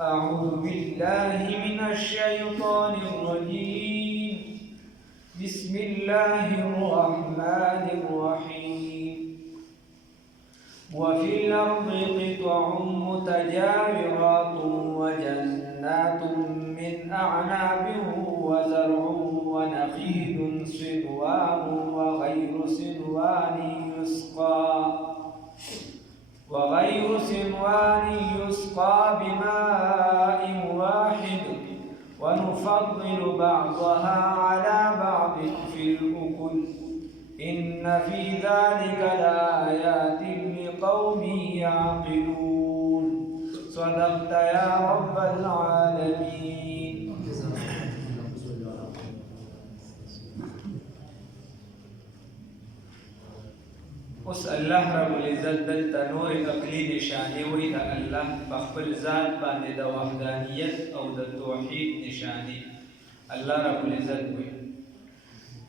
أعوذ بالله من الشيطان الرجيم. بسم الله الرحمن الرحيم. وفي الأرض قطع متجاورات وجنات من أعناب وزرع ونخيل صنوان وغير صنوان يسقى بماء واحد ونفضل بعضها على بعض في الأكل إن في ذلك لآيات لقوم يعقلون. صدقت يا رب العالمين. اوس الله رب العزت دلته نور عقلي نشانې وایي د الله په خپل ذات باندې د وحدانیت او د توحید نشانې الله رب العزت وایي.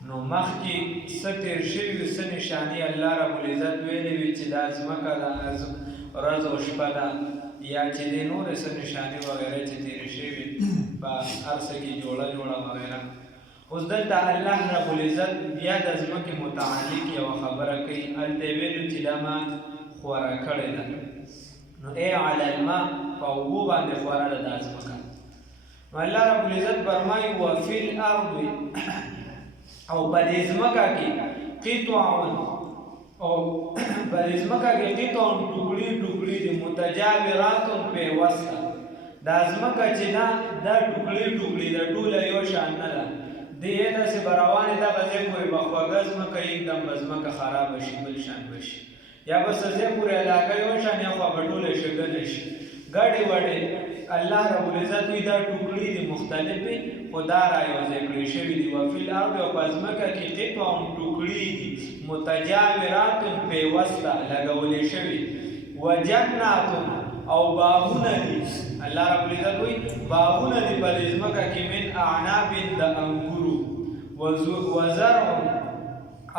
نو مخکې څه تېر شوي څه نشانې الله رب العزت ویلې وي چې دا ځمکه ده ورځ او شپه ده یا چې د نورې څه نشانې وغیره چې تېرې شوي په هر څه کې جوړه وغیره. اوس دلته الله رب العزت بیا د ځمکې متعلق یوه خبره کوي. هلته یې ویلو چې دا ما خوره کړې ده. نو ای علی الماء په اوبو باندې خوره ده دا ځمکه. نو الله رب العزت فرمایي وفي الارض او په دې ځمکه کې قطعون او په دې ځمکه کې قطعون ټوکړي دي متجاورات پیوسته. دا ځمکه چې ده دا ټوکړي ده ټوله یو شان نه ده. دې داسې به روانې دغه ځای پورې به خوږه ځمکه یکدم به ځمکه خرابه شي بل شان به شي یا به څه ځای پورې علاقه یو شان یا خوا به ټوله شګنه شي ګډې وډې. الله رب العزت وایي دا ټوکړي دي مختلفې خو دا را یو ځای کړي شوي دي. وفي الارض او په ځمکه کې قطع ټوکړي دي متجاورات پیوسته لګولې شوي وجنات او باغونه دي. الله رب العزت وایي باغونه دي په دې ځمکه کې من اعناب د انګورو وزرع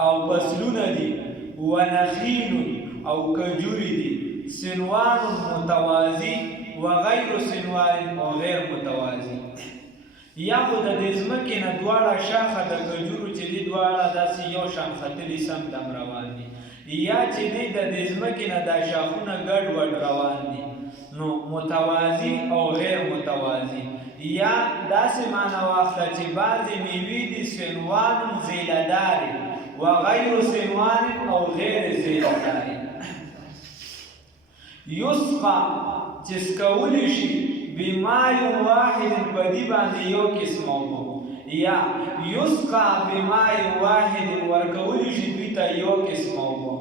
او فصلونه دي ونخیل او کجوري دي صنوان متوازي وغیر صنوان او غیر متوازي. یا خو د دې ځمکې نه دواړه شاخه د کجورو چې دي دواړه داسې یو شان ختلي سم دم روان دي یا چې دی د دې ځمکې نه دا شاخونه ګډ وډ روان دي. نو متوازي او غیر متوازي یا داسې معنی واخله چې بعضې میوې دي صنوان زیلهدارې و غیر صنوان او غیر زیلهدارې. یسقا چې څکولی شي بماء واحد په دې باندې یو قسم اوبه یا یسقا بماء واحد ورکولی شي دوی ته یو قسم اوبه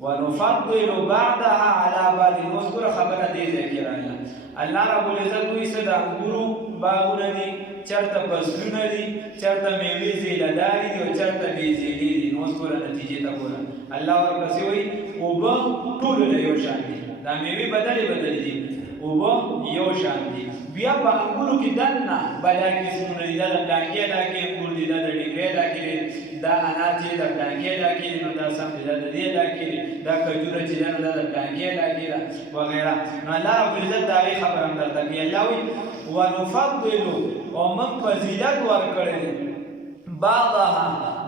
ونفضل بعضها على بعض. اوس خبره دې ځای کې راغله. الله رب العزت وایي څه د انګورو باغونه دي چېرته فصلونه دي چېرته میوې زیلهدارې دي او چېرته بې زیلې دي. نو اوس ګوره نتیجې ته ګوره. الله ورپسې وایي اوبه ټولو له یو شان دي دا میوې بدلې دي اوبه یو شان دي. بیا په انګورو کې دننه بلا قسمونه دي. دا د پلانکې علاقې انګور دي دا د ډنګرې علاقې دي دا انار چې د پلانکې علاقې دي نو دا سم دي دا د دې علاقې دي دا کجوره چې ده نو دا د پلانکې علاقې ده وغیره. نو الله رب العزت د هغې خبره هم درته کوي. الله وایي ونفضل او موږ فضیلت ورکړی دی بعضها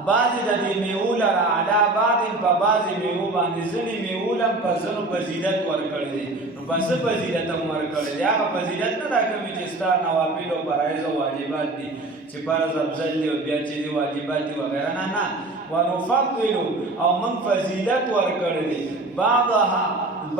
بعضې د دې میوو لره علی بعض په بعضې میوو باندې ځینې میوو له په ځینو فضیلت ورکړی دی. نو په څه فضیلت هم ورکړی دی؟ هغه فضیلت نه دا کوي چې ستا نوافل او فرایض او واجبات دي چې فرض افضل دی او بیا چې دي واجبات دي وغیره نه. ونفضل او موږ فضیلت ورکړی دی بعضها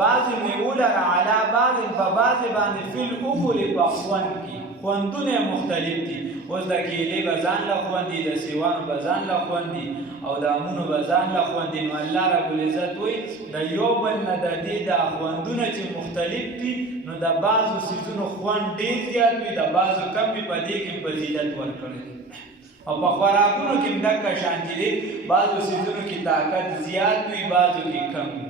بعضې میوو لره علی بعض په بعضې باندې فی الاکل په خوند کې خوندونه مختلف دي. اوس د کیلې به ځان له خوند دي د سیوانو به ځان له خوند دي او د امونو به ځان له خوند دي. نو الله رب العزت وایي د یو بل نه د دې دا خوندونه چې مختلف دي نو د بعضو څیزونو خوند ډېر زیات وي د بعضو کم وي په دې کې فضیلت ورکړی دی. او په خوراکونو کې هم دقه شانتې دی بعضو څیزونو کې طاقت زیات وي بعضو کې کم وي.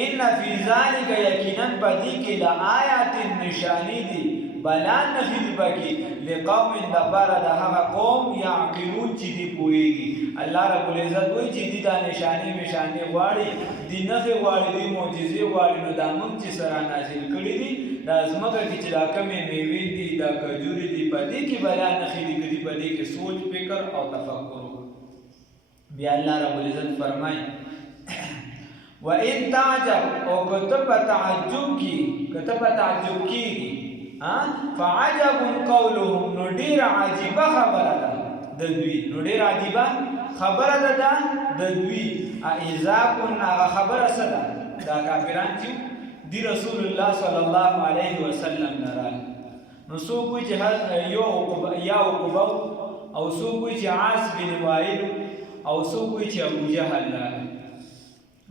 ان فی ذلک یقینا په دې کې لآیات نشانې دي بلا نخې دي پکې لقوم دپاره د هغه قوم یعقلون چې دي پوهېږي. الله رب العزت وایي چې دي دا نشانې وشانې غواړي، دي نښې غواړي، دي معجزې غواړي. نو دا موږ چې سره نازل کړي دي دا ځمکه کې چې دا کمې میوې دي، دا کجورې دي، په دې کې بلا نښې دي که دي په دې کې سوچ فکر او تفکر. بیا الله رب العزت فرمایي وَإِن تَعْجَبْ او که په تعجب کېږي فَعَجَبٌ قَوْلُهُمْ نو ډېره عجیبه خبره ده د دوی، نو ډېره عجیبه خبره ده د دوی. اِذَا كُنَّا هغه خبره څه ده؟ دا کافران چې دی رسول الله صلی الله علیه وسلم نه راغلي. نو څوک وایي چې یا عقبه او څوک وایي چې عاص بن وائل او څوک وایي چې ابو جهل راغلی.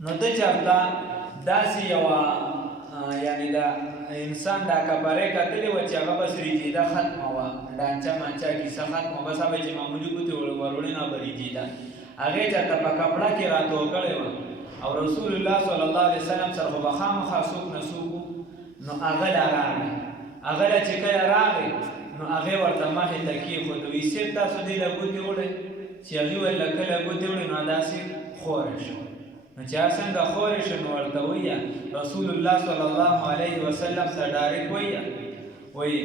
نو د چرته داسې یوه یعنې دا انسان دا کپرې کتلې وه چې هغه بس ریجېده ختمه وه، ډانچه منچه کیسه ختمه، بس هغه چې معمولي ګوتې وروړې نه به ریجېده، هغې چېرته په کپړه کې راتو کړې وه او رسول الله صلی الله علیه وسلم سره خو به خامخا څوک نه څوک نو هغه له راغی. هغه له چې کله راغی نو هغې ورته مخې ته کېښود، وایي صیب تاسو دې له ګوتې وړئ؟ چې هغې ویل له کله ګوتې وړئ نو داسې خورې شو. نو چې هغه څنګه خورې شو نو ورته وایه رسول الله صلی الله علیه وسلم ته ډایرکټ وایي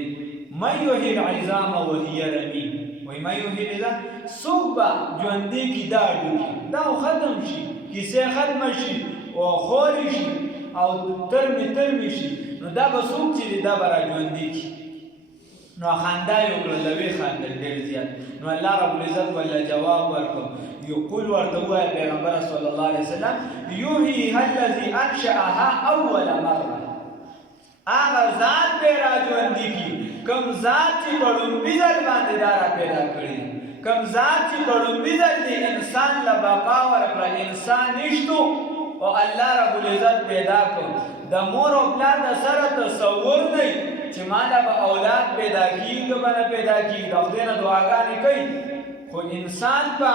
من یحیی العظام وهی رمیم، وایي من یحیی العظام څوک به ژوندی کړي دا هډوکي، دا ختم شي، کیسې ختمه شي او خورې شي او ترمې شي، نو دا به څوک چې دی دا به را ژوندي کړي. نو خندا یې وکړله، ویې خندل ډېر زیات. نو الله رب العزت ورله جواب ورکړ، یقول ورته ووایه پیغمبره صلی الله علیه وسلم یحییها الذي انشأها اول مره، هغه ذات به یې را ژوندي کړي کوم ذات چې په لومړي ځل باندې دا را پیدا کړي، کوم ذات چې په لومړي ځل د انسان له بقا ورکړه، انسان نشتو او الله رب العزت پیدا کړ. د مور او پلار د سره تصور دی چې ما له به اولاد پیدا کېږي که به نه پیدا کېږي، د خدای نه دعاګانې کوي، خو انسان په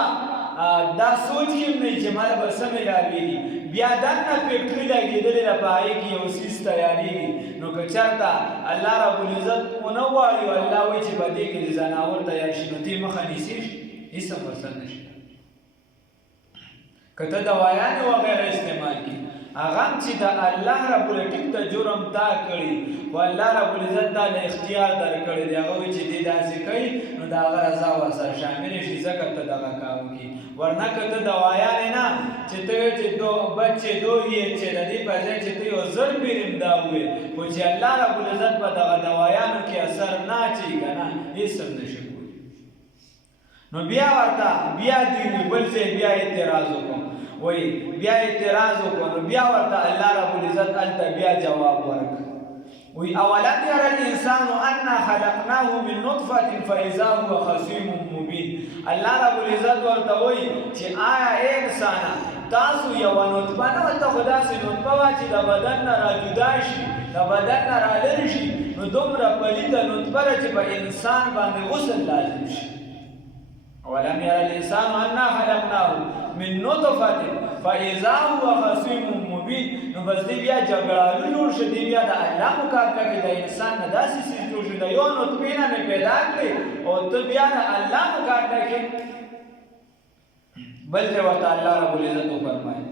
دا سوچ کې هم نه چې ما له به څه میلاوېږي. بیا دننه فکټري لګېدلې ده په هغې کې یو څیز تیارېږي. نو که چېرته الله رب العزت ونه غواړي او الله وایي چې په دې کې د ځناور تیار شي نو ته یې مخه نیسې شي، هېڅ هم ورسره نه شي. که ته دوايانې وغیره استعمال کړي هغه هم چې د الله رب العزت ته جرم تا کړي خو الله رب العزت تا له اختیار درکړی دی، هغه وایي چې دې داسې کوي نو د هغه رضا ورسره شاملې شي ځکه ته دغه کار وکړي. ورنه که ته دوايانې نه چې ته وایې چې بچې دو یې چې د دې په ځای چې ته یو زر پېرې هم دا ووایې خو چې الله رب العزت په دغه دوايانو کې اثر نه اچوي که نه هېڅ هم نه شي کولی. نو بیا ورته بیا دوی بل ځای بیا اعتراض وکړو، وایي بیا اعتراض وکړو، نو بیا ورته الله رب العزت هلته بیا جواب ورکړ، وایي اولم یر الانسان انا خلقناه من نطفة فاذا هو خصیم مبین. الله رب العزت ورته وایي چې آیا ای انسانه تاسو یوه نطفه نه ورته خو داسې نطفه وه چې د بدن نه را جدا شي، د بدن نه را لرې شي، نو دومره پلیته نطفه ده چې په انسان باندې غسل لازم شي. ولم ير الانسان انا خلقناه من نطفة فاذا هو خصیم مبین. نو بس دی بیا جګړالو جوړ شو، دی بیا د الله مقابله کې د انسان نه داسې څیز جوړ شو، د یو نطفې نه مې پیدا کړې او ته بیا د الله مقابله کې بل ځای ورته الله رب العزت وفرمایي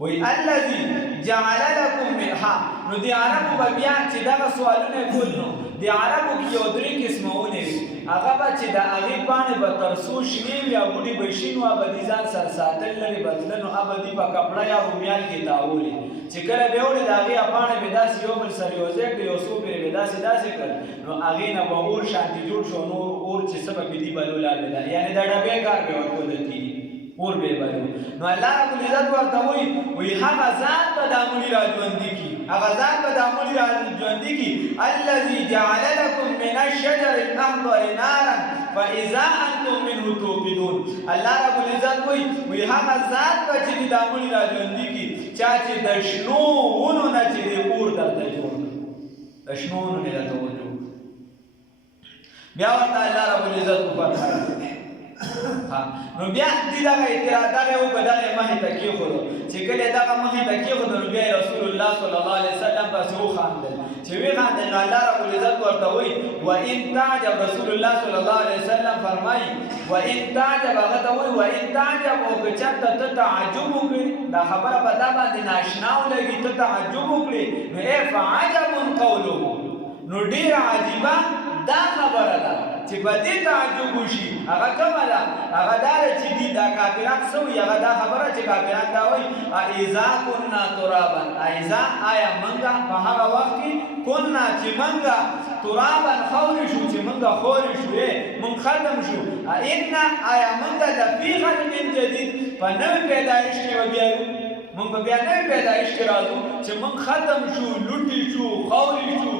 وی الذي جعل لكم منها. نو دی عربو به بیا چې دغه سوالونه کول نو د عربو کې یو درې قسمونه وي، هغه به چې د هغې پاڼې به تر څو شنې وي او بوډي به شین و به دي ځان سر ساتل لرې بدله نو هغه به دي په کپړه یا رومیال کې تاولې چې کله به وړې د هغې پاڼې به داسې یو بل سره یو ځای کړې یو څو پرې به داسې کړل نو هغې نه به اور شانتې جوړ شو، نور اور چې څه به پې دي بلو لاندې ده، یعنې د ډبې کار به ورکول کېږي اور به بلو. نو الله رب العزت ورته وایي هغه ذات به دا مړي را ژوندي کړي، هغه ذات به دا مړي را ژوندي کړي الذي جعل لكم من الشجر الاخضر نارا فاذا انتم منه توقدون. الله رب العزت وایي هغه ذات به چې دا مړي را ژوندي کړي چا چې د شنو ونو نه چې د اور درته جوړ کړي، د شنو ونو نه درته وجوړ. بیا ورته الله رب العزت وفرمایي نو بیا دې دغه اعتراض دغه وکړه، دغه مخې ته کېښودو چې کله دغه مخې ته کېښودو نو بیا رسول الله صلی الله علیه وسلم پسې وخندل چې وی خاندل الله رب العزت ورته وی وان تعجب رسول الله صلی الله علیه وسلم فرمایي وان تعجب هغه ته وی وان تعجب او که چېرته ته تعجب وکړې دا خبره په تا باندې ناشنا ولګي ته تعجب وکړې نو فعجب قوله نو ډېره عجیبه دا خبره ده چې په دې تعجب وشي هغه کومه ده هغه دا چې دي دا کافران څه وایي هغه دا خبره چې کافران دا وایي اذا كنا ترابا اذا آیا منګه په هغه وخت کې كنا چې منګه ترابا خوري شو چې منګه خوري شو من ختم شو ان آیا منګه د فی خلق جدید په نوې پیدایش کې بیا موږ بیا نوې پیدایش کې راځو چې من ختم شو لوټي شو خوري شو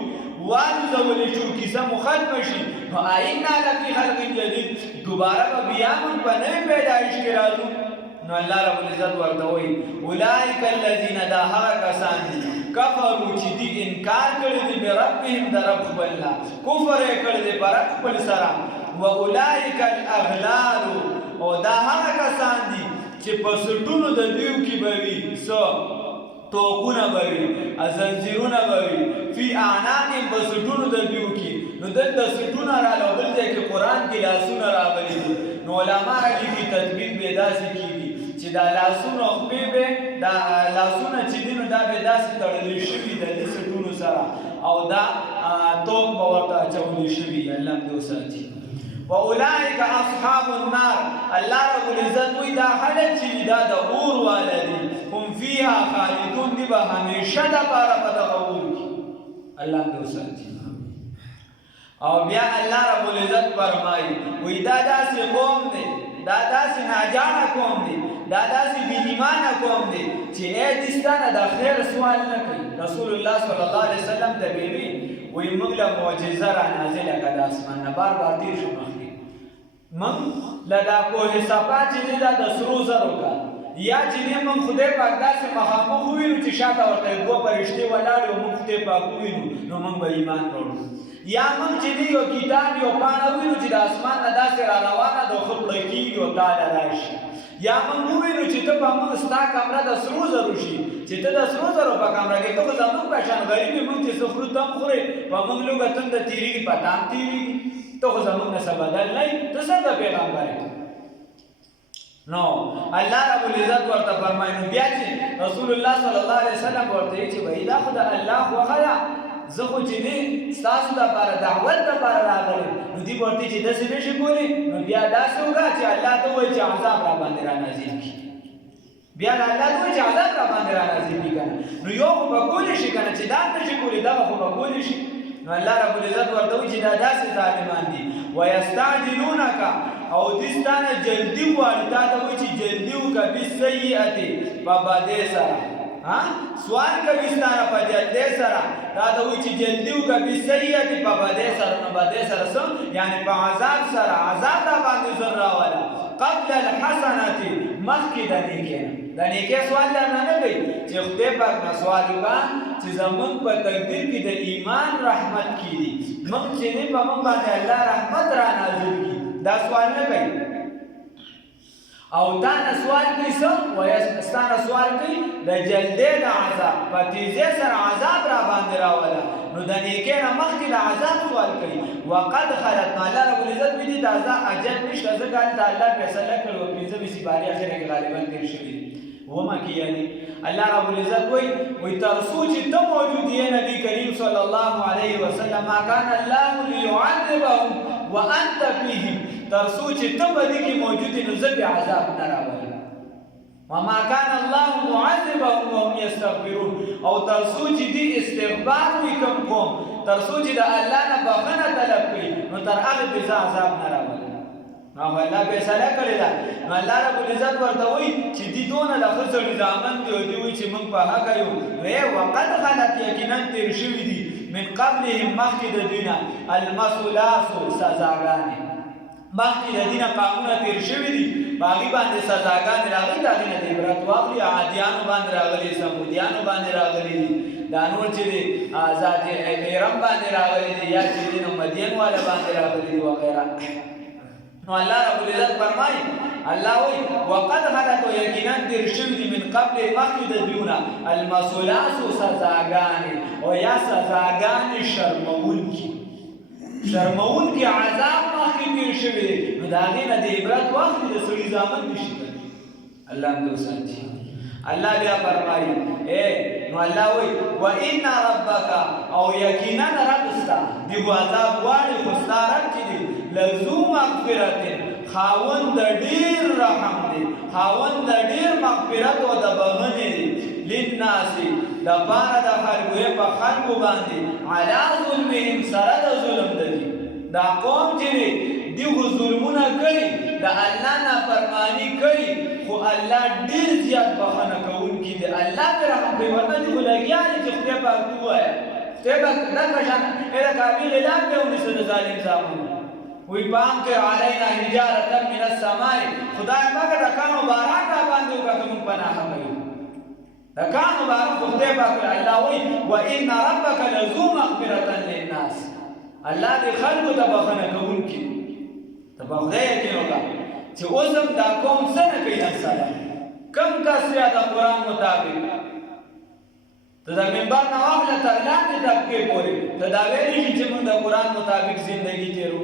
وانو زولی شو کیسه مختم شي نو آئینا لفی خلق جدید دوباره با بیامون پا نوی پیدایش کی رازو نو اللہ رب العزت ورطوئی اولئک اللذین دا حقا کسان دی کفرو چی دی انکار کردی بی ربهم در رب خباللہ کفر کردی پر رب خبال سرا و اولئک الاغلالو او دا حقا کسان دی چی پسٹونو دا دیو کی بوی سو توقونه بوي ازنجیرونه بوي فی اعناقهم بسټونو د دیو کې نو دلته سټونه رااله بل ځای کې قرآن کې لاسونه راغلي دي نو علما راغلي تطبیق به داسې کېږي چې دا لاسونه خپې به دا لاسونه چې دي نو دا به داسې تړلی شوي د دې سټونو سره او دا توق به ورته اچولی شوي الله دې وساتي واولئک اصحاب النار الله رب العزت وی دا خلک چې دا د اور والدي هم فيها خالدون دی به همیشه د پاره په دغه اور کې الله دې وساتي او بیا الله رب العزت فرمایي وی دا داسې قوم دی دا داسې ناجانه قوم دی دا داسې بې ایمانه قوم دی چې ای دستانه د خیر سوال نه کوي رسول الله صلی الله علیه وسلم ته وی وی موږ له معجزه را نازله کړه د اسمان نه بار بار تیر شو مخکې من لدا کوه صفا چې دا د سرو زرو کا یا چې من خدای پاک داسې مخامخ ووینو چې شاته ورته دوه فرشتې ولاړې او موږ خدای پاک ووینو نو موږ به ایمان وروړو یا موږ چې یو کتاب یو پاڼه ووینو چې د اسمان نه داسې را روانه ده خو پړه کېږي او تاله راشي یا موږ ووینو چې ته به موږ ستا کمره د سرو زرو شي چې ته د سرو زرو په کمره کې ته خو زموږ په شان غریب یې موږ چې څه خورو ته هم خورې په موږ لوږه تنده تېرېږي په تا هم تېرېږي ته خو زموږ نه څه بدل نه یې ته څنګه پیغمبر یې نو الله رب العزت ورته فرمایي نو بیا چې رسول الله صلی الله علیه وسلم ورته وایي چې وایي دا خو د الله خوښه ده زه خو چې دی ستاسو دپاره دعوت دپاره راغلی نو دوی ورته چې داسې نه شي کولی نو بیا داسې وکړه چې الله ته ووایي چې عذاب را باندې را نازل کړي بیا د الله ته وایي چې عذاب را باندې را نازل کړي که نه نو یو خو به کولی شي که نه چې دا نه شي کولی دغه خو به کولی شي نو الله رب العزت ورته وایي چې دا داسې ظالمان دي ویستعجلونک او دې ستانه جلدي غواړي تا ته وایي چې جلدي وکړه بالسیئة په بدۍ سره سوال کوي ستانه په جلدۍ سره تا ته وایي چې جلدي وکړه بالسیئة په بدۍ سره نو بدۍ سره څه یعنې په عذاب سره عذاب را باندې زر راوله قبل الحسنة مخکې د نیکۍ نه د نیکۍ سوال درنه نه کوي چې خدای پاک نه سوال وکړه چې زموږ په تقدیر کې د ایمان رحمت کېږي موږ چې نه په موږ باندې الله رحمت را نازل کړي دا سوال نه کوي او دا نه سوال کوي څه وایي ستا نه سوال کوي د جلدۍ د عذاب په تیزۍ سره عذاب را باندې راوله نو د نیکۍ نه مخکې د عذاب سوال کوي وقد خلت نو الله رب العزت وایي د عذاب اجل نشته ځکه هلته الله فیصله کړې وه پنځمې سپارې اخره کې غالبا تېر شوي دي وما کې یعنی الله رب العزت وایي تر څو چې ته موجود یې نبي کریم صلی الله علیه وسلم ما کان الله لیعذبهم وانت فیهم تر څو چې ته په دې کې موجود یې نو زه بې عذاب نه راولم وما كان الله معذبهم وهم يستغفرون او تر څو چې دې استغفار وکړي کوم قوم تر څو چې د الله نه بخښنه طلب کړي نو تر هغې پې زه عذاب نه راولم نو الله فیصله کړې ده نو الله رب العزت ورته وایي چې دې دونه د ښه سړي زامن دي او دوی وایي چې موږ په حقه یو نو وقد خلت یقینا تېر شوي دي من قبلهم مخکې د دوی نه المثلاتو سزاګانې مخکې د دې نه قانونه تېر شوي دي په هغې باندې سزاګانې راغلي د هغې نه د عبرت واخلي عادیانو باندې راغلي سمودیانو باندې راغلي دي دا نور چې دی ذات ارم باندې راغلي دي یا چې دی نو مدین والا باندې راغلي دي وغیره نو الله رب العزت فرمایي الله وی وقد خلت یقینا تیر شوي من قبل مخکې د دوی نه المثلات سزاګانې او یا سزاګانې شرمونکي عذاب مخکې تیر شوي دی نو د هغې نه د عبرت واخلي د سړي زامن نشي کولی الله هم دې وساتي الله بیا فرمایي نو الله وی وان ربک او یقینا رب ستا دغو عذاب غواړي خو ستا رب چې دی لذو مغفرت خاوند د ډیر رحم دی خاوند د ډیر مغفرت او د بخښنې دی للناس د پاره د خلکو په خلکو باندې علی ظلمهم سره د ظلم دی دا قوم چې دغو ظلمونه کوي د الله نافرماني کوي خو الله ډیر زیات بخښنه کوونکی دی الله پرې رحم کوي ورته دي خو لګیا دي چې خدای پاک ووایه خدای پاک دغه شان کابل اعلان کوي ونیسه د ظالم زامنو وی بانکر علینا حجارة من السماء خدای پاک د کانو باران را باندې وکړه که موږ پناه کوي د کانو باران خو خدای پاک الله وی وان ربک لذو مغفرة للناس الله دې خلکو ته بخښنه کوونکی ته په خدای یقین وکړه چې اوس هم دا قوم څه نه کوي نن سبا کم کس یا د قرآن مطابق ته د منبر نه واخله تر لاندې طبقې پورې ته دا ویلی شي چې موږ د قرآن مطابق زندگی تېرو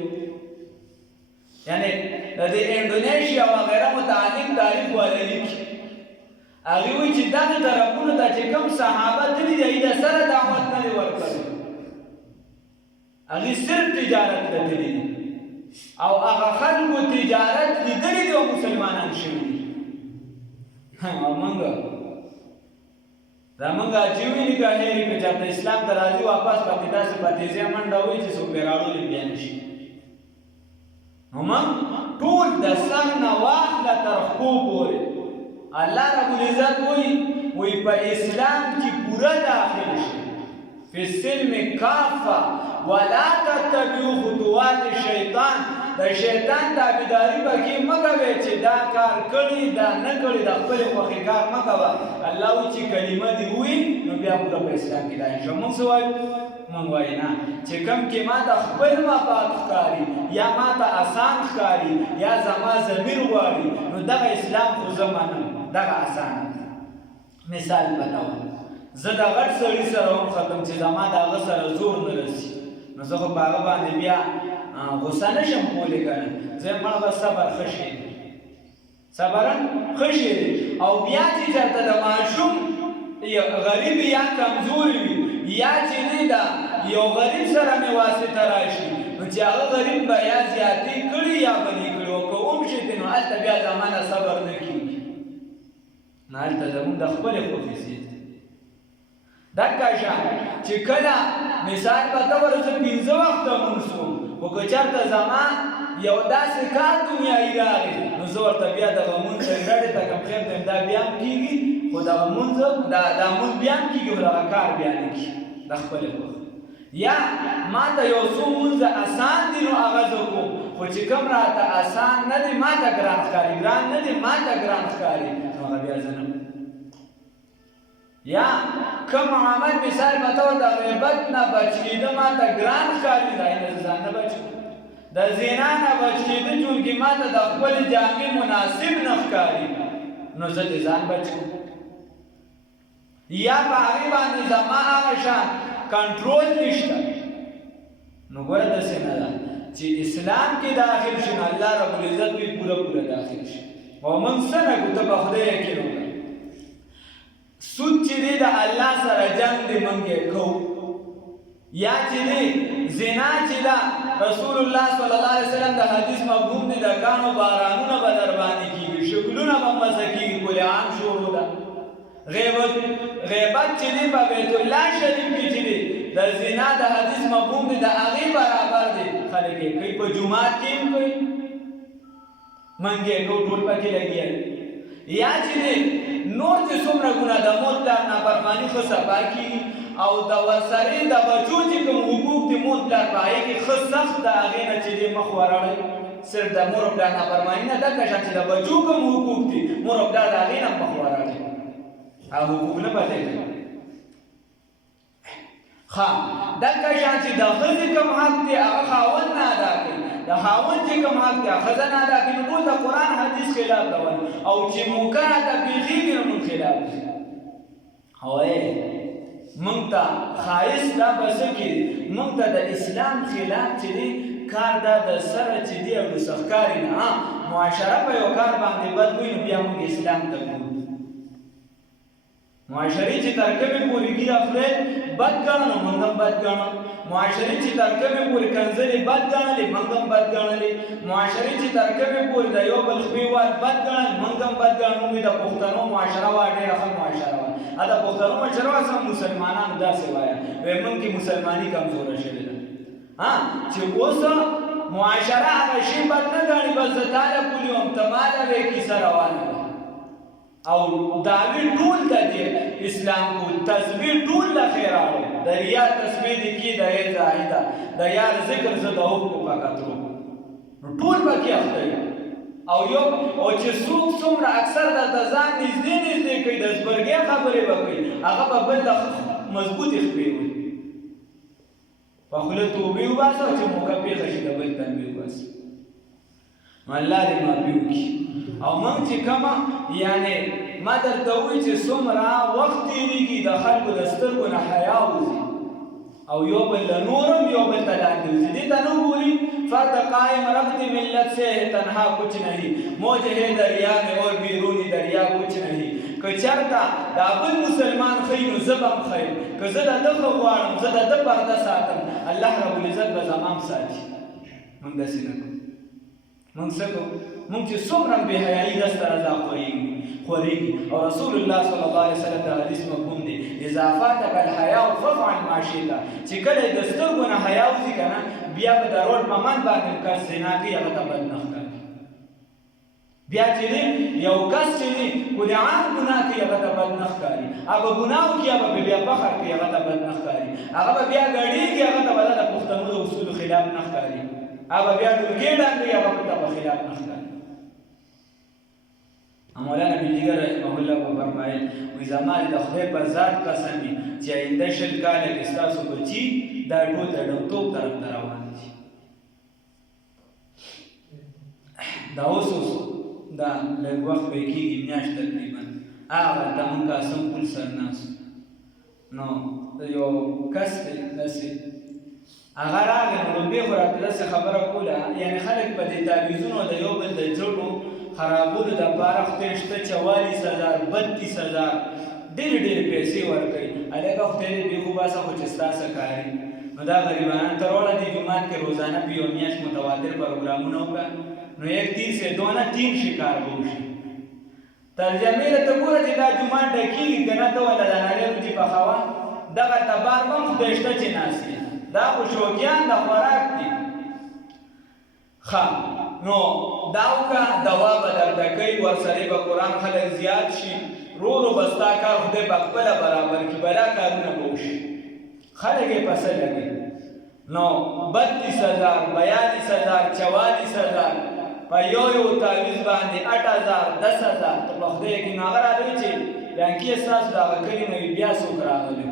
یعنی د دې انډونیشیا وغیره متعلق تاریخ والا لیکي هغې وایي چې دغې طرفونو ته چې کوم صحابه تللي دي هغې د سره دعوت نه دی ورکړی هغې صرف تجارت ته تللي دي او هغه خلکو تجارت لیدلی دی او مسلمانان شوي دي او موږ دا موږ عجیب وي که هېرې که چېرته اسلام ته راځي واپس پاتې داسې په تیزۍ منډه وایي چې څوک پرې راړولي بیا نه شي نو موږ ټول د سر نه واخله تر پښو پورې الله رب العزت وایي په اسلام کې پوره داخل شي فی السلم کافه ولا تتبعوا خطوات الشیطان د شیطان تابعداري پکې مه کوئ چې دا کار کړي دا نه کړي د خپلې خوښې کار مه کوه الله وایي چې کلمه دې ووایي نو بیا پوره په اسلام کې دا انشاء موږ څه وایو موږ وایو نه چې کوم کې ما ته خپل مفاد ښکاري یا ما ته اسان ښکاري یا زما ضمیر غواړي نو دغه اسلام خو زه منم دغه اسانه مثال بتاوم زه د غټ سړي سره هم ختم چې زما د هغه سره زور نه رسي نو زه خو په هغه باندې بیا غصه نشم کولی که نه زه یم مړه به صبر ښه شي صبرا ښه شي او بیا چې چېرته د ماشوم غریب یا کمزوري وي یا چې نه ده یو غریب سره مې واسطه راشي نو چې هغه غریب به یا زیاتې کړي یا بلې کړي او که ومشي نو هلته بیا زمانه صبر نه کېږي نو هلته زمونږ د خپلې خوښې سي دغه شان چې کله مثال په طور زه 15 وخته لمونځ کوم خو که چېرته زما یو داسې کار دنیایي راغی نو زه ورته بیا دغه لمونځ ډډې ته کوم خیر دی دا بیا هم کېږي خو دغه لمونځ دا لمونځ بیا هم کېږي خو دغه کار بیا نه کېږي د خپلې خوښې یا ما ته یو څو لمونځه اسان دي نو هغه زه کوم خو چې کوم راته اسان نه دی ما ته ګران ښکاري ګران نه دی ما ته ګران ښکاري نو هغه بیا زه نه یا کوم عمل مثال په طور د غیبت نه بچ کېده ما ته ګران ښکاري دا یې نه ځان نه بچ د زنا نه بچ کېده چونکې ما ته د خپلې جامې مناسب نه ښکاري نو زه دې ځان بچ کړم یا په هغې باندې زما هغه شان کنټرول نشته نو ګوره داسې نه ده چې اسلام کې داخل شي نو الله رب العزت وي پوره پوره داخل شي او موږ څه نه کوو ته په خدای یقین وکړه سود چې دی د الله سره جنګ دی موږ یې کوو یا چې دی زنا چې ده رسول الله صلی الله علیه وسلم د حدیث مفهوم دی د کانو بارانونه به در باندې کېږي شکلونه به مزه کېږي ګل عام شروع ده غیبت چې دی په بیت الله شریف کې چې دی د زنا د حدیث مفهوم دی د هغې برابر دی خلک یې کوي په جومات کې هم کوي موږ یې کوو ټول پکې لګیا یا چې دی نور چې څومره ګناه د مور پلار نافرماني ښه صفا کېږي او د ورسرې د بچو چې کوم حقوق دي مور پلار په هغې کې ښه سخت د هغې نه چې دی مخ وراړئ صرف د مور پلار نافرماني نه دغه شان چې د بچو کوم حقوق دي مور پلار د هغې نه مخ وراړئ هغه حقوق نه بدل ښه دغه شان چې د ښځې کوم حق دی هغه خاوند نه ادا کوي د خاوند چې کوم حق دی ښځه نه ادا کوي نو ټول د قرآن حدیث خلاف روان او چې موکه ته بیخېږي نو موږ خلاف دي هوایې موږ ته ښایست دا به څه کړي موږ ته د اسلام خلاف چې دی کار دا د سره چې دی او د سخکاري نه معاشره په یو کار باندې بد وي نو بیا موږ اسلام ته ګورو معاشرې چې تر کومې پورې ګیره خورې بد ګڼو نو موږ هم بد ګڼو معاشرې چې تر کومې پورې کنځلې بد ګڼلې موږ هم بد ګڼلې معاشرې چې تر کومې پورې د یو بل خولې وال بد ګڼل موږ هم بد ګڼو موږ د پښتنو معاشره وه ډېره ښه معاشره وه د پښتنو معاشره وه سم مسلمانانو داسې وایه وایي موږ کې مسلماني کمزوره شوې ده چې اوس معاشره هغه شي بد نه ګڼي بس د تاله پولي هم ته ماله وې کیسه روانه ده او دعوی ټول د اسلام کو تسبیح ټول له خیر اړو د ریا تسبیح دي کی د زاهدا د یار ذکر زده او کو پکاترو ټول پکې اخته او یو او چې څوک څومره اکثر د ځان نږدې کوي د زبرګي خبرې وکړي هغه به بل مضبوطی خبرې وي په خله توبې وباسه چې موقع پیښه شي د بل تنبیه وباسه الله دې معافي وکړي او موږ چې کومه یعنی ما درته وایي چې څومره وخت تېرېږي د خلکو د سترګو نه حیا وځي او یو بل له نورم یو بل ته لاندې وځي دې ته نه ګوري فرد قائم رخت ملت سے تنہا کچھ نہیں موج ہے دریا میں اور بیرونی دریا کچھ نہیں که چېرته دا بل مسلمان ښیي نو زه به هم ښیم که زه د ده ښه غواړم زه د ده پرده ساتم الله ربالعزت به زما هم ساتي موږ داسې نه کوو موږ څه کوو موږ چې څومره بې حیایي دسته رضا خورېږي او رسول الله صلی الله علیه وسلم د حدیث مفهوم دی اذا فاتک الحیاء فافعل ما شئت چې کله د سترګو نه حیا وځي که نه بیا به د روډ په من باندې کس زنا کوي هغه ته بد نه ښکاري بیا چې دی یو کس چې دی کلیعان ګناه کوي هغه ته بد نه ښکاري هغه ګناه وکړي هغه به بیا فخر کوي هغه ته بد نه ښکاري هغه به بیا ګډېږي هغه ته به د پښتنو د اصولو خلاف نه ښکاري هغه بیا ډولګې ډنګوي هغه ته په خلاف نه ښکاري مولانا بیجیګر رحمه الله به فرمایل وایي زما د خدای په ذات قسم وي چې آینده 20 کاله کې ستاسو بچي دا ټول د ډوبتوب طرف ته روان دي دا اوس دا لږ وخت به کېږي میاشت تقریبا هغه ته مونږ قاسم پل سر ناست نو یو کس دی داسې هغه راغی نو لومبې خو راته داسې خبره کوله یعنې خلک په دې تعویضونو د یو بل د جوړو خرابولو دپاره خدای شته 44,000 32,000 ډېرې ډېرې پیسې ورکوي هلکه خدای دې بېخو باسه خو چې ستا څه کاري نو دا غریبانان تر وړه دې جومات کې روزانه په یو میاشت متواتر پروګرامونه وکړه نو 1 تیر سے 2 نه 3 شکار به وشي ترجمې له ته ګوره چې دا جومات ډکېږي که نه ته وله د نړۍ روجي پخوه دغه تبار به هم خدای شته چې ناست وي دا خو شوقیان د خوراک دي ښه نو دا وکړه دوا به درته کوي ورسره به قرآن خلک زیات شي رو رو به ستا کار خدای به خپله برابر کړي بلا کارونه به وشي خلک یې پسه لګوي نو 32,000 42,000 44,000 په یو تعویض باندې 8,000 10,000 ته په خدای کې نو هغه راغلی چې بانکي ستاسو د هغه کلي نه وي بیا څوک راغلی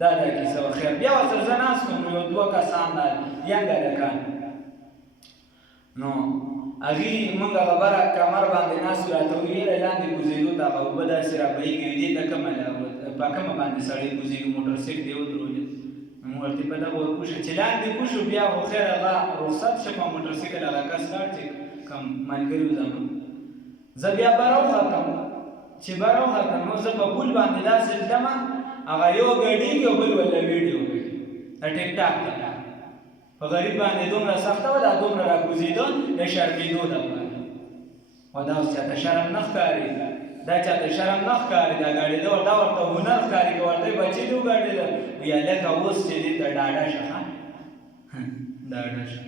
دا کیسه وه خیر بیا ورسره زه ناست وم یو 2 کسان دا ینګ هلکان نو هغې مونږ هغه بره کمر باندې ناست وو راته ویل لاندې کوزېدو ته هغه اوبه داسې رابهېږي دې ته کومه په کومه باندې سړی کوزېږي موټر سایکل یې ودرولې موږ ورته په دغه ورکوشو چې لاندې کوشو بیا خو خیر هغه رخصت شه په موټر سایکل هغه کس لاړ چې کوم ملګري وو زما زه بیا بره وختم چې بره وختم نو زه په پول باندې داسې تلمه هغه یو ګډېږي او بل وله ویډیو کوي د ټیک ټاک ته په غریب باندې دومره سخته وه دا دومره راکوزېده د شرمېدو دپاره خو دا اوس چاته شرم نه ښکاري دا چاته شرم نه ښکاري دا ګاډېده دا ورته هنر ښکاري که ورته بچي دې وګاډېده وي هلکه اوس چې دې ته ډاډه شه ښه ډاډه شه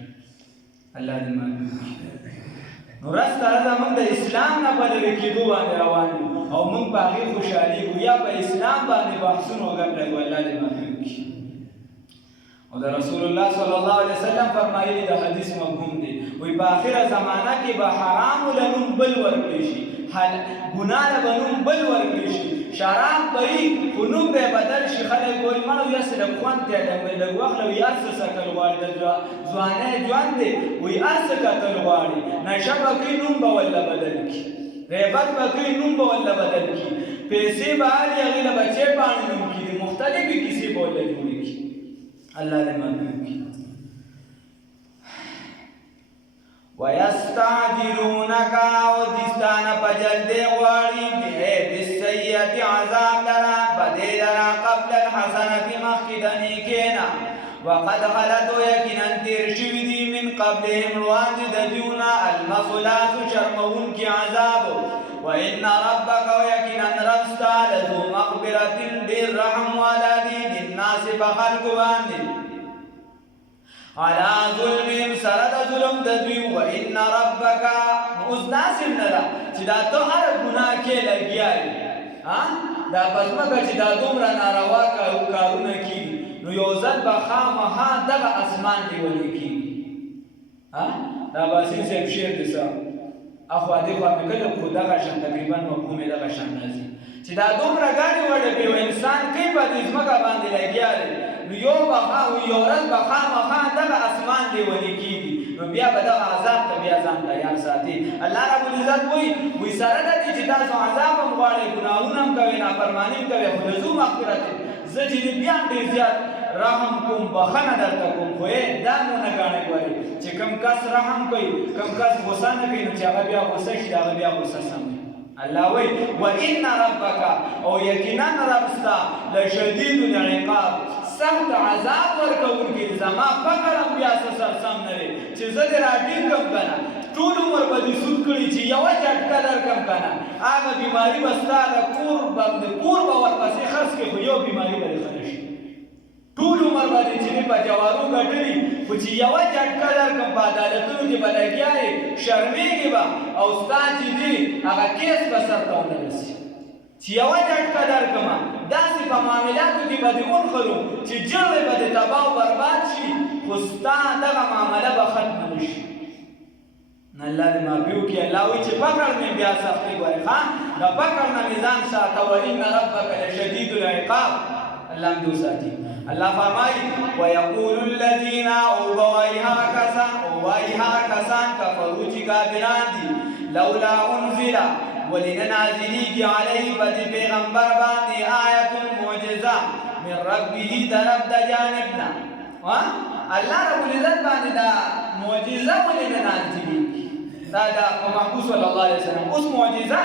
الله دې معلوم نو ورځ تر ورځه موږ د اسلام نه په لرې کېدو باندې روان یو او موږ په هغې خوشحالېږو یا په اسلام باندې بحثونه وګپ لګو الله دې معلوم کړي او د رسول الله صلی الله علیه وسلم فرمایلی د حدیث مفهوم دی وی په آخره زمانه کې به حرامو له نوم بل ورکړی شي ګناه له به نوم بل ورکړی شي شراب به خنوم به بدل شي خلک وایي مړه یا سره خوند ته د وخت لو یا څه سکل غواړي د ځوانه ځوان دی وایي ارڅه کتل غواړي نشه به کوي نوم به ولا بدل کی غیبت به کوي نوم به ولا بدل کی پیسې به علي هغې له بچې باندې نوم کېږي مختلفې کیسې به ولا جوړې کړي الله دې معلوم کړي وَيَسْتَعْجِلُونَكَ وَدِسْتَانَ پَجَلْدِ غَوَارِي بِالسَّيِّئَةِ عَذَابَ لَرَا بَدِي لَرَا قَبْلَ الْحَسَنَةِ مَخْكِدَ نِيكِينَ وَقَدْ خَلَتْ يَقِينًا تِير شوي دي من قبلهم وړاندې د دیونه المثلات شرموونکي عذاب وَإِنَّ رَبَّكَ وَيَقِينًا رب ستا لذو مغفرة ډېر رحم والا دی للناس په خلکو باندې على ظلمهم سره د ظلم د دوی وان ربک اوس ناسم نه ده چې دا ته هر ګناه کې لګیا یې دا پزمکه چې دا دومره ناروا کارونه کېږي نو یو ځل به خامخا دغه اسمان دی ولې کېږي دا باسي صاحب شعر دی څه اخوا دې خوا مې کله خو دغه شان تقریبا مفهوم یې دغه شان راځي چې دا دومره ګاډې وړې به یو انسان کې په دې ځمکه باندې لګیا دی نو یو ورځ به خامخا دغه اسمان دی ولې کېږي نو بیا به دغه عذاب ته بیا ځان تیار ساتي الله رب العزت وایي سره د دې چې تاسو عذاب هم غواړئ ګناهونه هم کوئ نافرماني هم کوئ خو د ذو مغفرت زه چې بیا ډېر زیات رحم کوم بخښنه درته کوم خو دا مو نه ګاڼې ګورئ چې کوم کس رحم کوي کوم کس غوسه نه کوي نو چې هغه بیا غوسه شي د هغه بیا غوسه سم الله وایي وان ربک او یقینا رب ستا لشدید العقاب سخت عذاب ورکوونکی زما فکر هم بیا سر سم نه دی چې زه دې راټینګم که نه ټول عمر به دې سود کړي چې یوه جټکه درکړم که نه هغه بیماري به ستا د کور به ورپسې خرڅ کړې خو یو بیماري به دې ښه نه شي ټول عمر به دې چې دې په جوارو ګټلي خو چې یوه جټکه درکړم په عدالتونو کې به لګیا یې شرمېږې به او ستا چې دې هغه کیس به سرته ونه رسي چې یوه جټکه درکړمه داسې په معاملاتو کې به دې ونښلو چې جړې به دې تباه و برباد شي خو ستا دغه معامله به ختمه نه شي نه الله دې معافي وکړي الله وایي چې فقر مې بیا سختي ګورې ښه د فقر نه مې ځان ساته وان ربک لشدید العقاب الله هم دې وساتي الله فرمایي ویقول الذین او وایي هغه کسان کفرو چې کافران دي لولا انزل ولن نازلیږي علیه په دې پیغمبر باندې آیت معجزه من ربه د رب د جانب نه الله رب العزت باندې دا معجزه ولن نازلیږي دا محمود صلی الله علیه وسلم اوس معجزه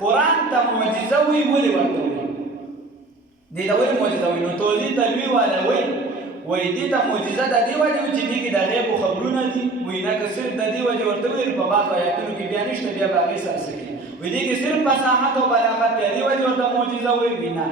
قرآن ته معجزه وی ولې ورته وي دې ته ولې معجزه وي نو توضیح تلوي والا وایي دې ته معجزه د دې وجې چې دې کې د غیبو خبرونه دي وایي نه که صرف د دې وجې ورته ویل په بعضو آیاتونو کې بیا نشته بیا به هغې سره څه کوي وایي دې کې صرف فصاحت او بلاغت دی دې وجې ورته معجزه وایي نه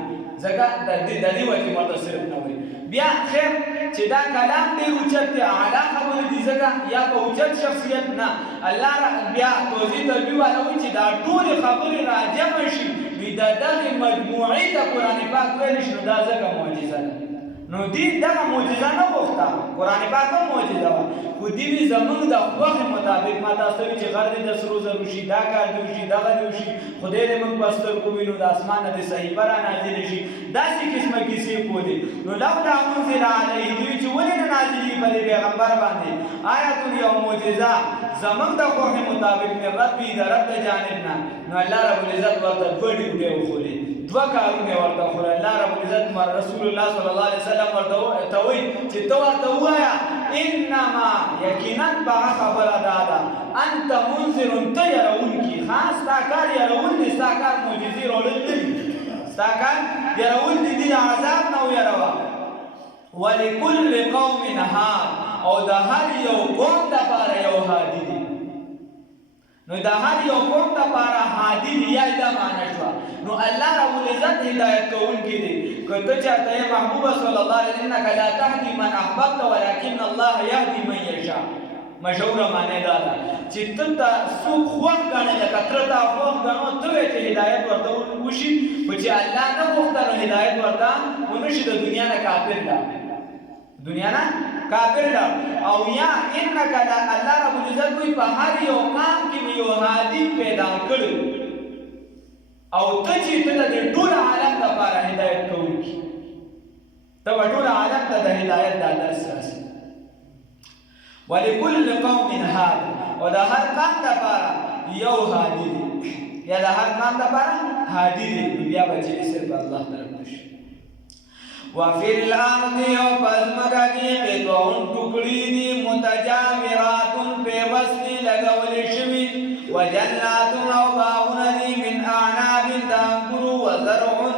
ځکه د دې وجې ورته صرف نه وایي بیا خیر چې دا کلام ډېر اوچت دی اعلی خبرې دي ځکه یا په اوچت شخصیت نه الله بیا توضیح تلوي والا وایي چې دا ټولې خبرې راجمع شي وي د دغې مجموعې ته قرآن پاک ویلی شي نو دا ځکه معجزه ده نو دې دغه معجزه نه غوښته قرآن پاک هم معجزه وه خو دې وي زموږ د خوښې مطابق ما تاسو ته وي چې غر دې د سرو زرو شي دا کار دې وشي دغه دې وشي خدای دې موږ په سترګو وینو د اسمانه دې صحیفه رانازلې شي داسې قسمه کیسې کولې نو لولا انزل علیه دوی چې ولې نه نازلېږي په دې پیغمبر باندې آیت یو معجزه زموږ د خوښې مطابق من ربي د رب د جانب نه نو الله رب العزت ورته دوه ډیوټۍ وښولې دوه کارونه ورته وښول الله رب العزت رسول الله صلی الله علیه وسلم ورته وایي چې ته ورته ووایه انما یقینا په خبره دا ده انت منذر ته یرونکي خاص ستا کار یرول دي ستا کار معجزې راوړل دي ستا کار یرول دي د عذاب نه ویروه ولکل قوم هاد او د هر یو قوم دپاره یو هادي دی نو د هر یو قوم دپاره هادي دی یا دا معنی شوه نو الله رب العزت هدایت کوونکی دی که ته چېرته یې محبوبه صلی الله علیه انک لا تهدي من احببت ولکن الله یهدي من یشاء مشهوره معنی دا ده چې ته ته څوک خوښ ګڼې لکه تره ته خوښ ګڼو ته وایې چې هدایت ورته وشي خو چې الله نه غوښته نو هدایت ورته ونه شي د دنیا نه کافر ده دنیا نه کافر ده او یا انک الله رب العزت وایي په هر یو کام کې مې یو هادي پیدا کړی او ته چې ته د ټول عالم لپاره هدایت کوونکی ته به ټول عالم ته د هدایت دا درس راسي ولکل قوم هاد او د هر قوم لپاره یو هادي دی یا د هر قوم لپاره هادي دی بیا به چې صرف الله طرف نشي وفي الأرض وفزمكا کی قطعون ٹکڑی دی متجاورات پیوستی لگول شوی وجنات او باغون دی من اعناب دانگر وزرع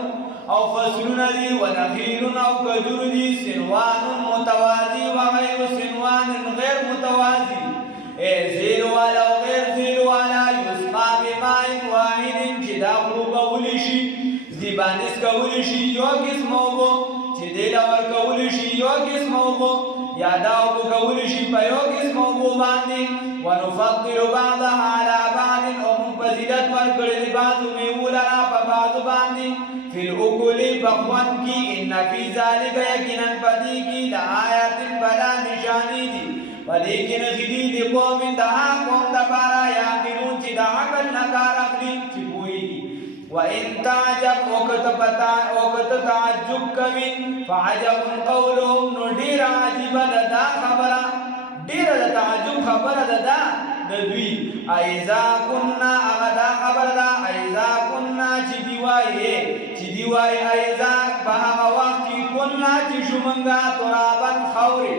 او فصلون دی ونخیل او کجر دی سنوان متوازی وغیر سنوان غیر متوازی زیل والا وغیر زیل والا یسقا بماء واحد چدا خروب ولشی زیبانس کولشی یو قسم اوبو چې دې لور کول شي یو قسم اوبو یا دا اوبو کول شي په یو قسم اوبو باندې ونفضل بعضها على بعض او منفضلت ورکړي بعضو میوه لرا په بعضو باندې فی الاکل بخوان کی ان فی ذلک یقینا پدې کې لآیات بلا نشانی دي پدې کې نخدي دي قوم دها قوم دپاره یعقلون چې د عقل نه کار اخلي چې پوهېږي وَإِن تَعْجَبْ وَكَتَ تَعَجُّبْ كَوِي فَعَجَبٌ قَوْلُهُمْ نو ډېر عجیبه ده دا خبره ډېره د تعجب خبره ده دا د دوی ایذا کنا هغه دا خبره ده ایذا کنا چې دی وایي ایذا په هغه وخت کې کنا چې شو موږ ترابا خاورې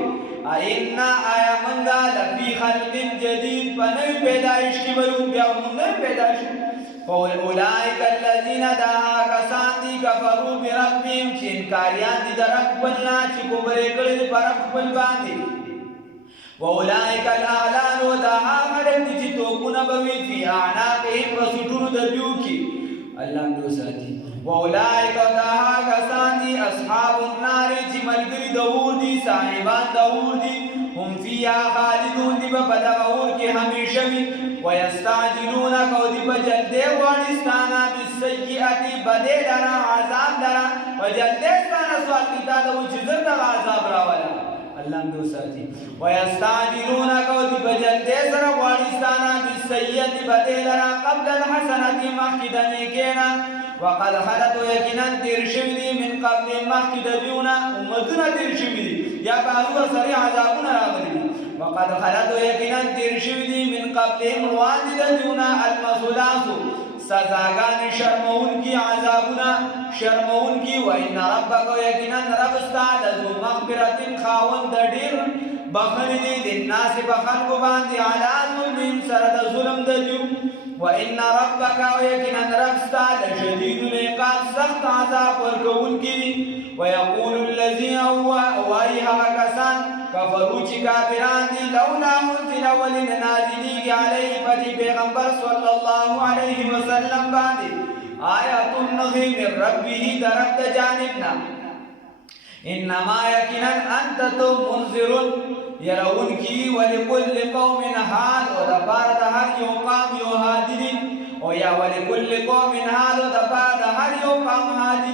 اینا آیا موږ لفي خلق جدید په نوي پیدایش کې به یو بیا موږ نوي پیدایش فاولئک الذین دعا کسان دی کفروا بربهم چې انکاریان دي د رب خپلنا چې کوبرې کړي دي پر خپل باندې واولئک الاعلان دعا خلک دي چې توپونه به وي فی اعناقهم په سټونو د دوی کې الله دې ساتي واولئک دعا کسان دي اصحاب النار چې ملګري د اور دي صاحبان د اور دي هم فيها خالدون دی په دغه اور کې همیشه وي ويستعجلونك او دی په جلدې غواړستانه بالسیئات بدې لرا عذاب لرا په جلدې ستانه سوال کیتا د چې دغه عذاب راولا الله دې ساتي ويستعجلونك او دی په جلدې سره غواړستانه بالسیئات بدې لرا قبل الحسنه مخکدنه کینا وقد خلت یقینا تیر شوی دی من قبل مخکدونه امتونه تیر شوی دی یا بارو سری عذابونه راغلي وقد خلت یقینا تیر شوی دی من قبلهم روان المثلات سزاگان شرمون کی عذابنا شرمون کی وان ربک یقینا رب استاد ذو مغفرت خاوند ډیر بخنی دی للناس بخلق باندې علی ظلم سرد ظلم دجو وان ربک یقینا رب استاد شدید العقاب سخت عذاب ورکون کی ويقول الذين هو وایها کسان کفروا چې کافران دي لولا انزل ولنازلی علیه پدې پیغمبر صلی الله علیه وسلم باندې آیات النغی من ربه درب د جانبنا انما یقینا انت تو منذر يرون کی ولكل قوم هاد او د بار د هر یو قوم یو هادی او یا ولكل قوم هاد او د بار د هر یو قوم هادی